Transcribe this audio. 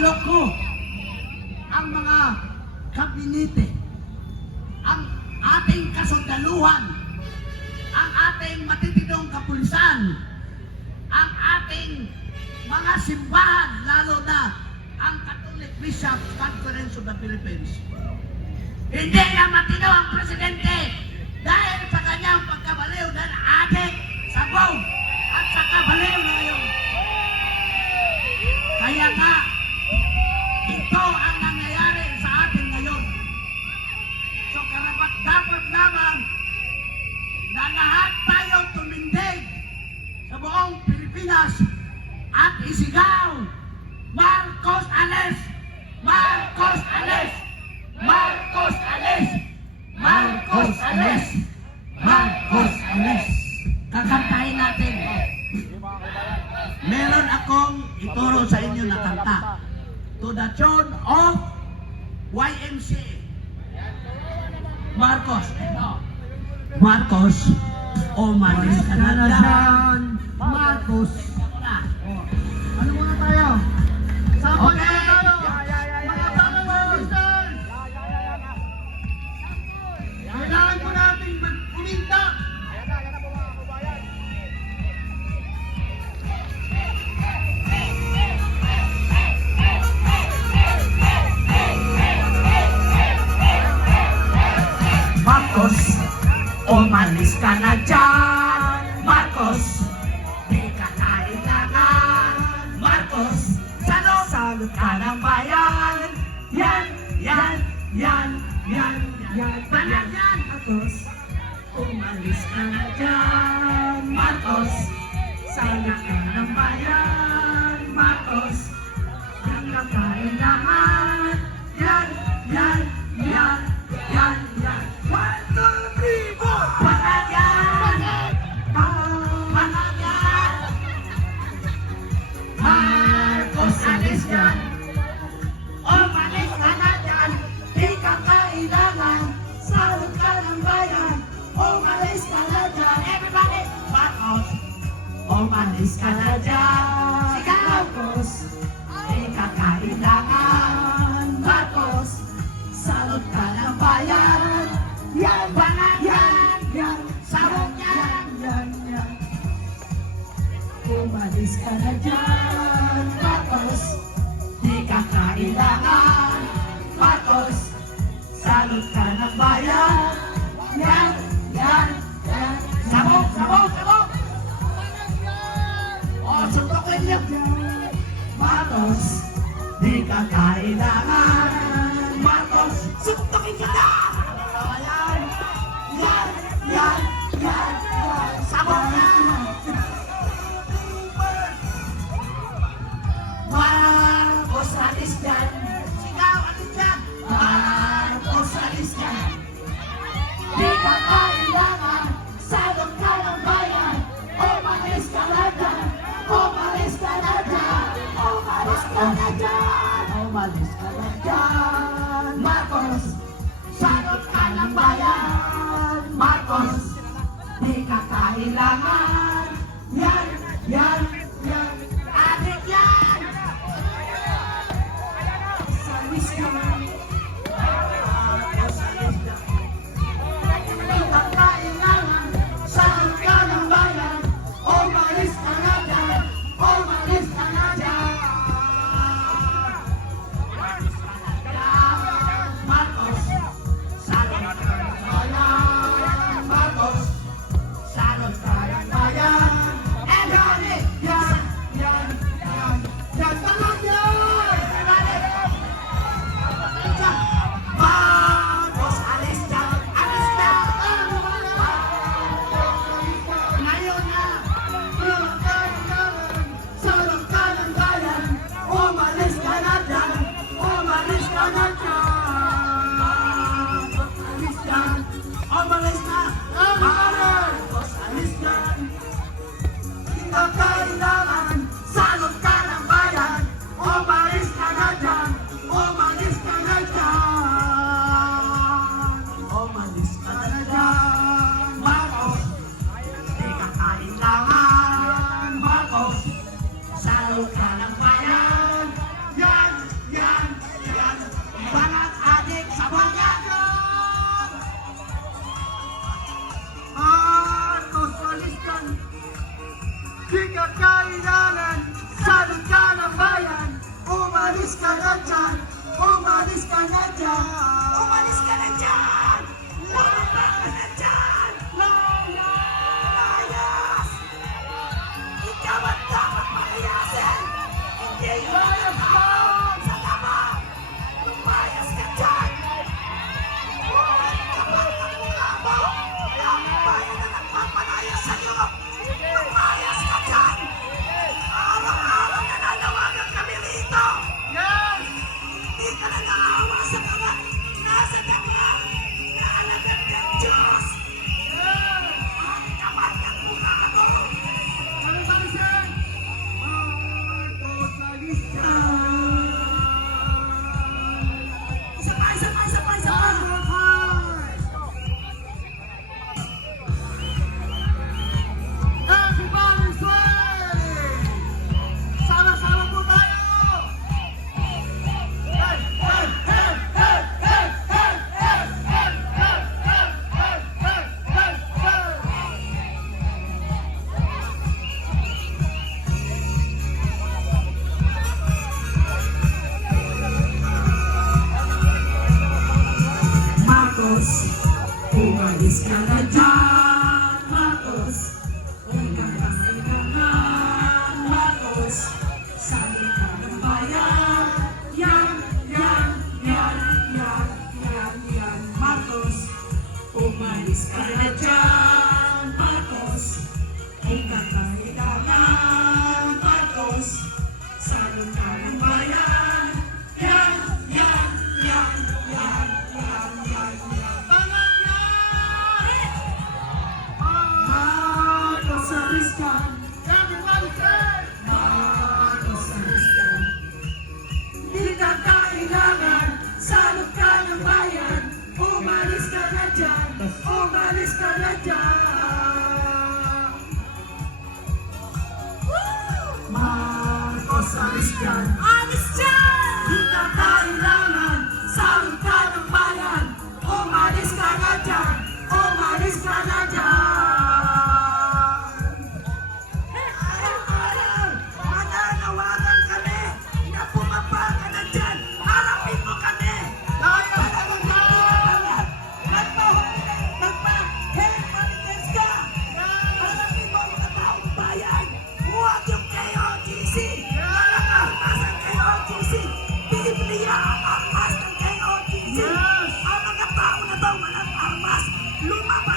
aloko ang mga kabinete, ang ating kasundaluhan, ang ating matitindong kapulisan, ang ating mga simbahan, lalo na ang Catholic Bishop Conference of the Philippines. Hindi na matino ang presidente dahil sa kanyang pagkabaliw ng adik, sabog, at sa kabaliw na ngayon. Kaya nga, ito ang nangyayari sa atin ngayon. So karapat dapat lamang na lahat tayo tumindig sa buong Pilipinas at isigaw, Marcos alis! Marcos alis! Marcos alis! Marcos alis! Marcos alis! Kakantahin natin. Meron akong ituro sa inyo na kanta. To the tune of YMCA. Marcos. Marcos, umalis ka na dyan. Marcos. Ano muna tayo? Sapat Okay. muna tayo! Mga brothers and sisters! Kailangan po natin mag-uminta! Marcos, umalis ka na dyan. Marcos, di ka kailangan. Marcos, salot ka ng bayan. Yan, yan, yan, yan, yan. Bayan yan, Marcos. Umalis ka na dyan. Marcos, salot ka ng bayan. Marcos, di ka kailangan. Yan, yan, yan, yan, yan. 1, 2, 3, 4! Bakit yan? Bakit yan? Marcos, alis yan. Umalis ka na dyan. Di ka kailangan. Salot ka ng bayan. Umalis ka na dyan. Everybody! Marcos, umalis ka na dyan. Sigaw! Marcos, di ka kailangan. Marcos, salot ka ng bayan. Yan, banat yan, yan, sabog yan, yan, yan. Umalis ka na dyan, Marcos, di ka kailangan. Marcos, salot ka ng bayan. Yan, yan, yan, sabog, sabog, sabog. O, suntokin niyo. Marcos, di ka kailangan. Marcos, suntokin ka na. Yan, yan, yan, yan, yan, sabog na! Marcos, alis dyan! Sigaw, alis dyan! Marcos, alis dyan! Di ka kailangan, salot ka ng bayan. Umalis ka na dyan! Umalis ka na dyan! Umalis ka na dyan! Umalis ka na dyan! Marcos, salot ka ng bayan. Marcos, di ka kailangan. Yan, yan, yan. Adik yan! Salis ka. Marcos, salis ka. Di ka kailangan. Salot ka ng bayan. Umalis ka na dyan. Umalis ka na dyan. Marcos, salot ka ng bayan. Marcos, salot ka ng bayan. And on it, yan. Umalis ka na dyan! Umalis ka na dyan! Umalis ka na dyan! Lumapa ka na dyan! Layas! Ikaw ang dapat palayasin! Hindi yung mga tao sa tama! Lumayas ka dyan! Huwag ka ba ang mukha mo? Ang bayan na nagpapalaya sa'yo! Lumayas ka dyan! Araw-araw nananawagan kami rito! Yes! Hindi ka na naawa sa mga nasa daga na alagad ng Diyos! Yes! Ang kapal ng mukha mo! Palisan! Marcos Alista! Isa pa, isa pa, isa pa, isa pa! Everybody sway! Sama-sama po tayo! Hey! Hey! Hey! Hey! Hey! Hey! Hey! Hey! Hey! Hey! Hey! Hey! Marcos, umalis ka na dyan, Marcos. Ikaw ang kailangan, Marcos. Sali ka ng bayan. Yan, yan, yan, yan, yan, yan, Marcos. Umalis ka na dyan, Marcos. Ikaw ang kailangan, Marcos. Sali ka ng bayan. Yan, yan, yan, yan, yan, yan, yan. Marcos Ariscan, Everybody say! Marcos Ariscan. Di ka kailangan, salot ka ng bayan. Umalis ka na dyan, umalis ka na dyan. Marcos Ariscan, alis dyan! Di ka kailangan, salot ka ng bayan. Umalis ka na dyan, umalis ka na dyan. Araw-araw, mananawagan kami na bumaba ka na dyan. Harapin mo kami. Magpa-help ka. Harapin mo ang mga taong bayan. Huwag yung KOGC. Walang armas ang KOGC. Biblia ang armas ng KOGC. Yes! Ang mga tao na daw walang armas. Lumabas